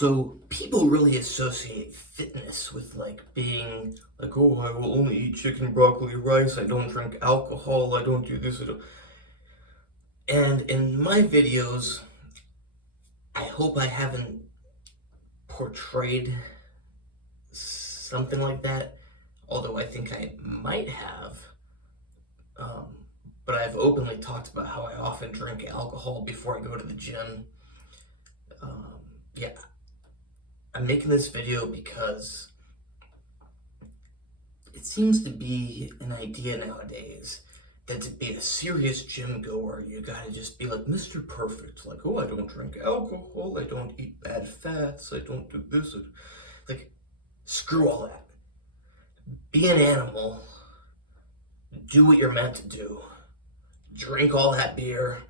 So people really associate fitness with like being like, oh, I will only eat chicken, broccoli, rice. I don't drink alcohol. I don't do this. I don't. And in my videos, I hope I haven't portrayed something like that. Although I think I might have. Um, but I've openly talked about how I often drink alcohol before I go to the gym. Um, yeah, I'm making this video because it seems to be an idea nowadays that to be a serious gym goer, you gotta just be like Mr. Perfect. Like, oh, I don't drink alcohol, I don't eat bad fats, I don't do this. Like, screw all that. Be an animal. Do what you're meant to do. Drink all that beer.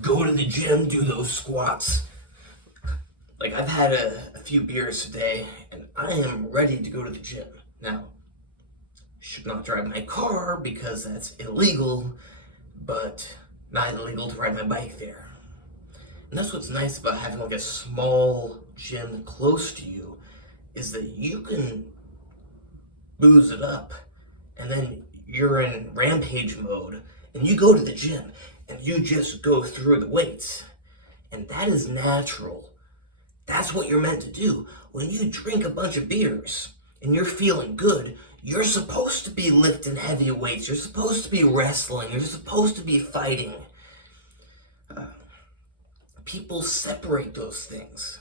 Go to the gym, do those squats. Like, I've had a few beers today, and I am ready to go to the gym. Now, should not drive my car because that's illegal, but not illegal to ride my bike there. And that's what's nice about having like a small gym close to you, is that you can booze it up, and then you're in rampage mode, and you go to the gym, and you just go through the weights. And that is natural. That's what you're meant to do. When you drink a bunch of beers, and you're feeling good, you're supposed to be lifting heavy weights. You're supposed to be wrestling. You're supposed to be fighting. People separate those things.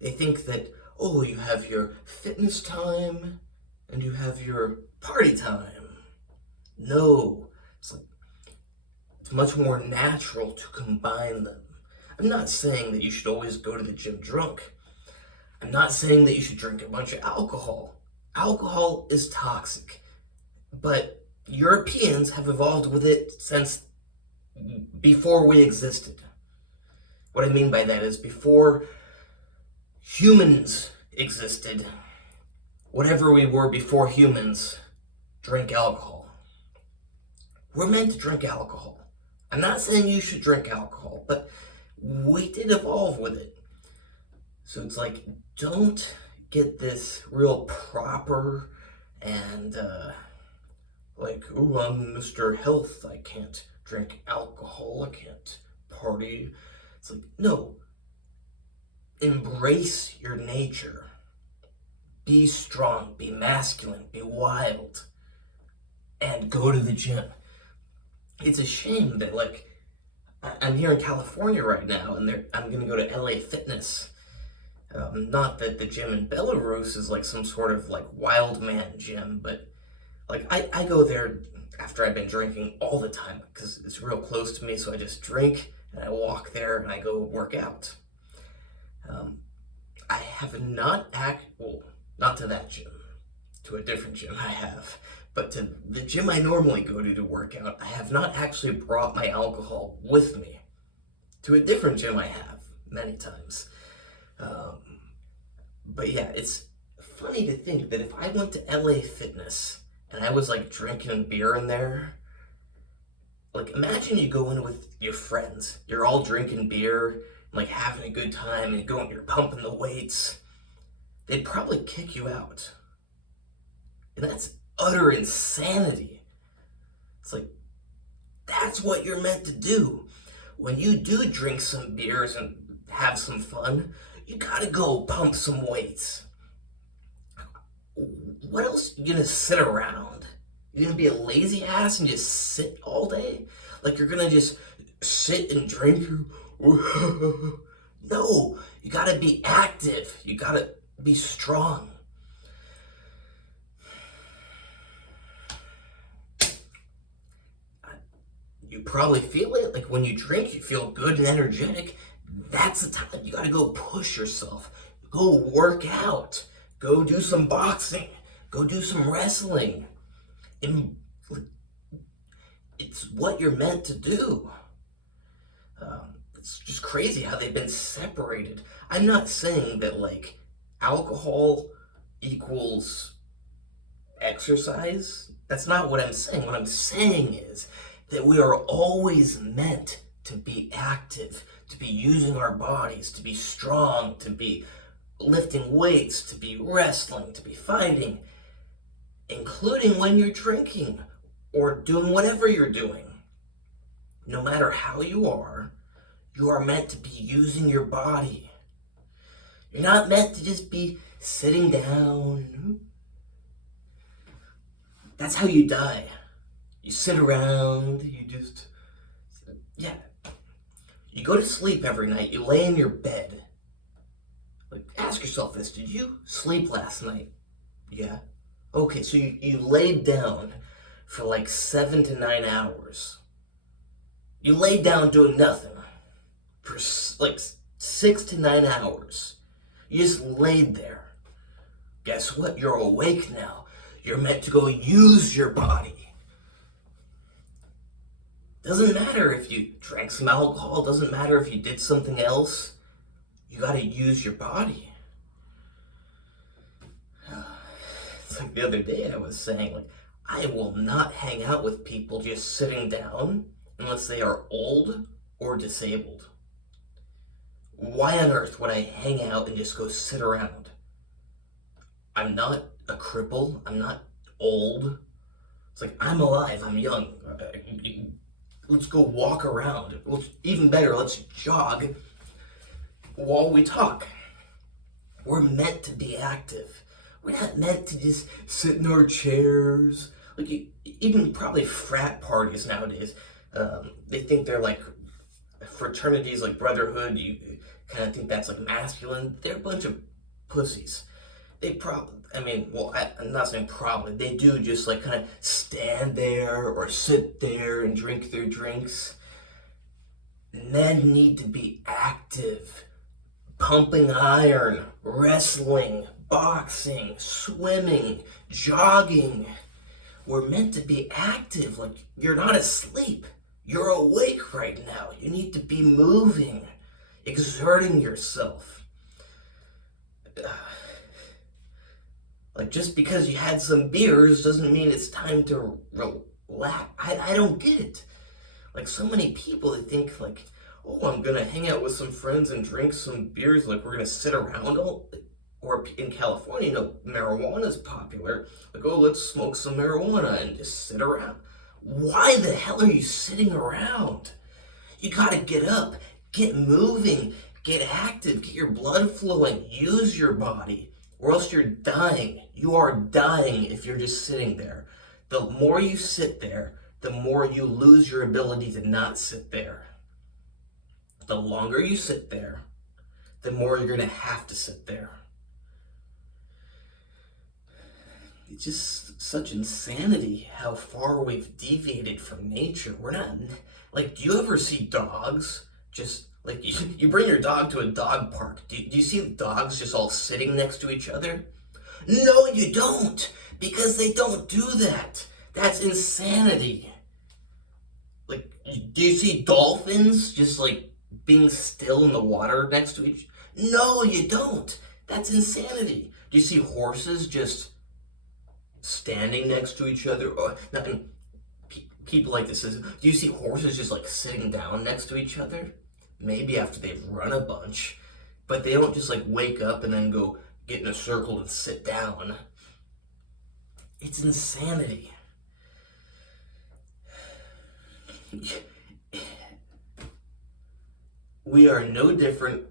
They think that, oh, you have your fitness time and you have your party time. No, it's much more natural to combine them. I'm not saying that you should always go to the gym drunk. I'm not saying that you should drink a bunch of alcohol. Alcohol is toxic, but Europeans have evolved with it since before we existed. What I mean by that is before humans existed, whatever we were before humans drank alcohol. We're meant to drink alcohol. I'm not saying you should drink alcohol, but we did evolve with it. So it's like, don't get this real proper and like, ooh, I'm Mr. Health, I can't drink alcohol, I can't party. It's like, no, embrace your nature. Be strong, be masculine, be wild, and go to the gym. It's a shame that, like, I'm here in California right now, and I'm gonna go to LA Fitness. Not that the gym in Belarus is like some sort of like wild man gym, but like I go there after I've been drinking all the time because it's real close to me, so I just drink and I walk there and I go work out. I have not not to that gym, to a different gym I have, but to the gym I normally go to work out, I have not actually brought my alcohol with me. To a different gym I have many times. But yeah, it's funny to think that if I went to LA Fitness and I was like drinking beer in there, like imagine you go in with your friends, you're all drinking beer, like having a good time, and you're pumping the weights, they'd probably kick you out. And that's utter insanity. It's like, that's what you're meant to do. When you do drink some beers and have some fun, you gotta go pump some weights. What else? You gonna sit around? You gonna be a lazy ass and just sit all day? Like you're gonna just sit and drink? No, you gotta be active. You gotta be strong. You probably feel it. Like when you drink, you feel good and energetic. That's the time you gotta go push yourself. Go work out. Go do some boxing. Go do some wrestling. And it's what you're meant to do. It's just crazy how they've been separated. I'm not saying that like alcohol equals exercise. That's not what I'm saying. What I'm saying is that we are always meant to be active, to be using our bodies, to be strong, to be lifting weights, to be wrestling, to be fighting, including when you're drinking or doing whatever you're doing. No matter how you are meant to be using your body. You're not meant to just be sitting down. That's how you die. You sit around, yeah. You go to sleep every night, you lay in your bed. Like, ask yourself this, did you sleep last night? Yeah. Okay, so you laid down for like 7 to 9 hours. You laid down doing nothing for like 6 to 9 hours. You just laid there. Guess what? You're awake now. You're meant to go use your body. Doesn't matter if you drank some alcohol, doesn't matter if you did something else. You gotta use your body. It's like the other day I was saying, like, I will not hang out with people just sitting down unless they are old or disabled. Why on earth would I hang out and just go sit around? I'm not a cripple. I'm not old. It's like, I'm alive. I'm young. Let's go walk around. Even better, let's jog while we talk. We're meant to be active. We're not meant to just sit in our chairs. Like, even probably frat parties nowadays, they think they're like fraternities, like brotherhood. You kind of think that's like masculine. They're a bunch of pussies. I'm not saying probably, they do just like kind of stand there or sit there and drink their drinks. Men need to be active, pumping iron, wrestling, boxing, swimming, jogging. We're meant to be active. Like, you're not asleep. You're awake right now. You need to be moving, exerting yourself. Like, just because you had some beers doesn't mean it's time to relax. I don't get it. Like, so many people, they think like, oh, I'm gonna hang out with some friends and drink some beers, like we're gonna sit around or in California, marijuana is popular. Like, oh, let's smoke some marijuana and just sit around. Why the hell are you sitting around? You gotta get up, get moving, get active, get your blood flowing, use your body, or else you're dying. You are dying if you're just sitting there. The more you sit there, the more you lose your ability to not sit there. The longer you sit there, the more you're gonna have to sit there. It's just such insanity how far we've deviated from nature. We're not, like, do you ever see dogs just, like, you bring your dog to a dog park. Do you see the dogs just all sitting next to each other? No, you don't, because they don't do that. That's insanity. Like, do you see dolphins just, like, being still in the water next to each? No, you don't. That's insanity. Do you see horses just standing next to each other? Or, people like this do you see horses just like sitting down next to each other? Maybe after they've run a bunch, but they don't just like wake up and then go get in a circle and sit down. It's insanity. We are no different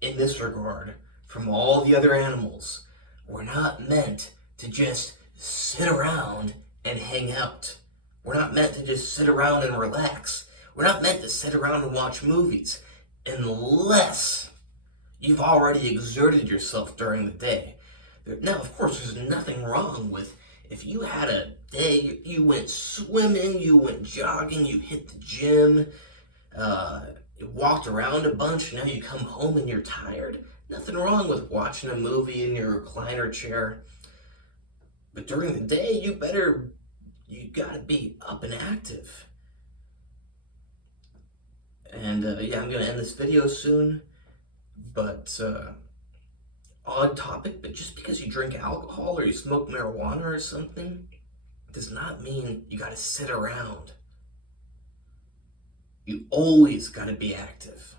in this regard from all the other animals. We're not meant to just sit around and hang out. We're not meant to just sit around and relax. We're not meant to sit around and watch movies unless you've already exerted yourself during the day. Now, of course, there's nothing wrong with if you had a day, you went swimming, you went jogging, you hit the gym, you walked around a bunch, now you come home and you're tired. Nothing wrong with watching a movie in your recliner chair. But during the day, you gotta be up and active. And yeah, I'm gonna end this video soon, but odd topic, but just because you drink alcohol or you smoke marijuana or something does not mean you gotta sit around. You always gotta be active.